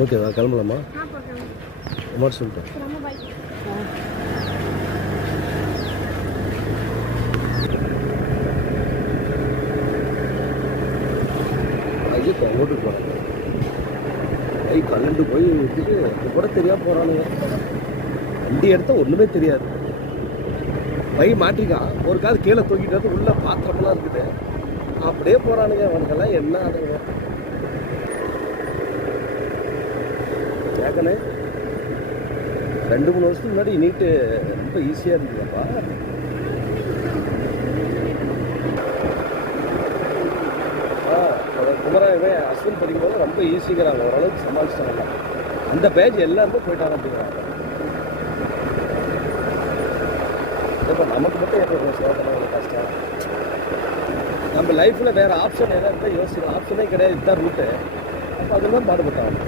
ஓகேவா, கிளம்பலாமா? மாதிரி சொல்லிட்டேன். ஐயோ ஓட்டுக்கு போகிறாங்க. கலண்டு போய் விட்டுட்டு அது கூட தெரியாமல் போகிறானுங்க. வண்டி எடுத்தால் ஒன்றுமே தெரியாது. மாட்டிக்கான், ஒரு கால் கீழே தூக்கிட்டு உள்ள பாத்திரமெல்லாம் இருக்குது. அப்படியே போகிறானுங்க. அவனுக்கெல்லாம் என்ன ஆகுங்க கேட்கணே. 2-3 வருஷத்துக்கு முன்னாடி நீட்டு ரொம்ப ஈஸியாக இருந்ததுப்பா. குமராவே அஸ்வின் படிக்கும்போது ரொம்ப ஈஸிங்கிறாங்க. ஓரளவுக்கு சமாளிச்சிட்டாங்க. அந்த பேஜ் எல்லாருமே போயிட்டாங்க அப்படிங்கிறாங்க. இப்போ நமக்கு மட்டும் ஏற்படும் சோதனை கஷ்டம். நம்ம லைஃப்பில் வேறு ஆப்ஷன் எதாவது இருந்தால் யோசிக்கணும். ஆப்ஷனே கிடையாது, இதுதான் ரூட்டு. அப்போ அதெல்லாம் பாடுபட்டாங்க.